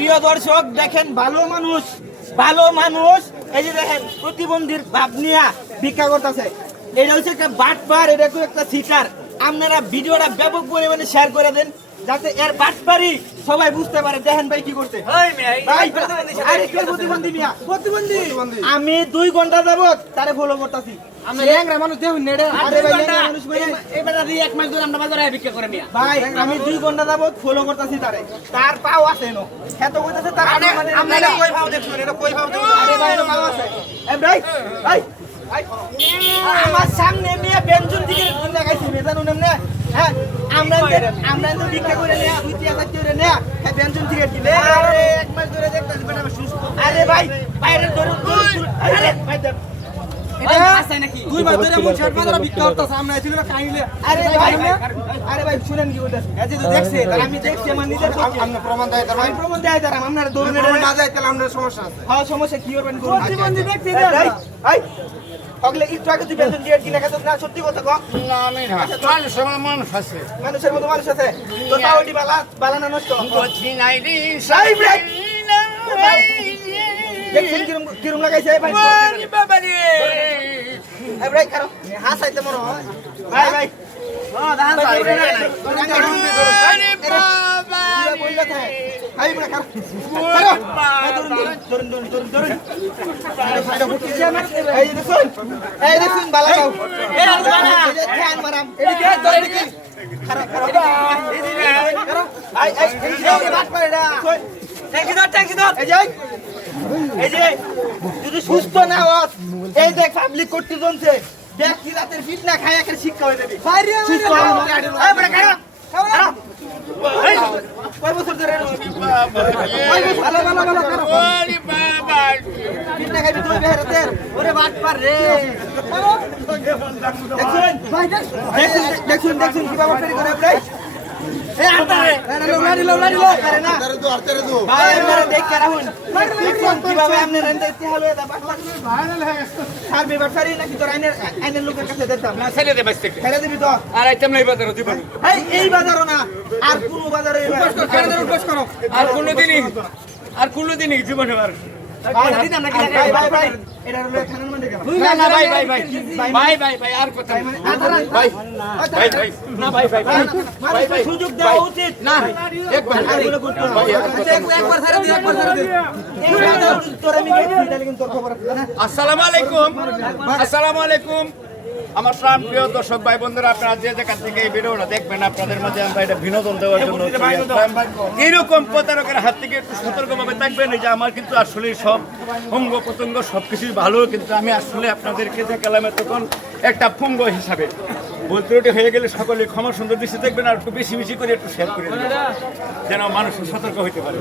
প্রিয় দর্শক দেখেন ভালো মানুষ এই যে দেখেন প্রতিবন্ধীর ভাব নিয়ে ভিক্ষা করতেছে। এটা হচ্ছে একটা বাটপার, এটা একটা সিটার। আপনারা ভিডিওটা ব্যাপক পরিমাণে শেয়ার করে দেন যাতে এর বাটপারি সবাই বুঝতে পারে। দেখেন ভাই কি করতে, আমি 2 ঘন্টা যাবত তারে ফলো করতেছি। আমি 2 ঘন্টা যাবত ফলো করতেছি তারে, তার পাও আছে নো এত কইতাছে তার কই ভাও দেখছেন, এটা কই ভাও দেখছেন? আরে ভাই এটা পাও আছে। এই ভাই আমার সামনে নিয়ে বেঞ্চন দিকে লাগাইছি মেজানো নেমনে। হ্যাঁ আমরা তো ভিক্ষা করে নিয়া ইতিহাস করে নিয়া হ্যাঁ বেঞ্চন দিকে দিলে। আরে 1 মাস ধরে দেখতাছি বেটা সুস্থ। আরে ভাই বাইরে ধরে আরে ভাই এটা আছে নাকি 2 মাস ধরে মন শর্ট বাজারে ভিক্ষা করতেছ আমরা ছিল না কাইলে। আরে ভাই শুনেন কি বলতাছি, এই যে তো দেখছে তার আমি দেখছি আমার নিজের আপনি প্রমাণ দেয় তার ভাই প্রমাণ দেয় তার আপনারা দৌড় না যায় তাহলে আমরা সমস্যা আছে। হ্যাঁ সমস্যা কি করবেন প্রতিবন্ধী ব্যক্তি ভাই আগলে একটু আগে তুই বেতন দিয়ে কিনা খাচ্ছ না? সত্যি কথা কও। না আমি না মানুষ আছে, মানুষের মতো মানুষ আছে। তো তাওটি বালা না নষ্ট গছি নাই রে সাই ব্রেক দেখছেন কিরম লাগাইছে ভাই বাবা রে। এই ব্রেক করো হাসাইতে মরো ভাই হ্যাঁ দাঁড়ান আরে বাবা বইলা থাকে ভাই ব্রেক করো ধরুন এই দেখুন বালা দাও এই ধ্যান মারাম এদিকে ধরে এদিকে খারাপ করো আই বাট করে না ট্যাঙ্কি ধর এই যে যদি সুস্থ না হস এই দেখ পাবলিক করতে জনছে ব্যক্তি রাতের ফিট না খায় একটা শিক্ষা হয়ে যাবে সুস্থ এই বড় কারা কয় বছর ধরে ভালো করো ওরে বাবা ফিট না খাইবি তুই বেহরাতের ওরে বাট পার রে দেখুন কিভাবে ফেরি করে ভাই এ আরে লাড়ি আরে না আরে দো ভাই আপনারা দেখ কে রাখুন কিভাবে আপনি রেন্ট দিতে হলো এটা ভাইরাল হয়ে গেছে আর বেবারসারি নাকি তোর আইনের লোকের কাছে দিতাম না ছেড়ে দে বাইতে ছেড়ে দিবি তো আর আইটেম নাই বাজারে দিবেন এই বাজারও না আর কোন বাজারে উপবাস করো আর কোনদিনই জীবনে আর ভাই এটা হলো খানার মধ্যে গেল না ভাই আর কথা ভাই সুযোগ দেওয়া উচিত না একবার একবার ছেড়ে দিই তোর আমি গেছি তাহলে কিন্তু তোর খবর আছে না। আসসালামু আলাইকুম আমার প্রাণ প্রিয় দর্শক ভাই বন্ধুরা, আপনারা যে যেখান থেকে এই ভিডিওটা দেখবেন আপনাদের মাঝে আমরা এটা বিনোদন দেওয়ার জন্য এইরকম প্রতারকের হাত থেকে একটু সতর্কভাবে থাকবেন। এই যে আমার কিন্তু আসলে সব অঙ্গ প্রত্যঙ্গ সবকিছুই ভালো, কিন্তু আমি আসলে আপনাদেরকে দেখালাম তখন একটা পুঙ্গ হিসাবে ভুল ত্রুটি হয়ে গেলে সকলে ক্ষমা সুন্দর দৃষ্টি দেখবেন আর একটু বেশি করে একটু শেয়ার করে দেবেন যেন মানুষ সতর্ক হইতে পারে।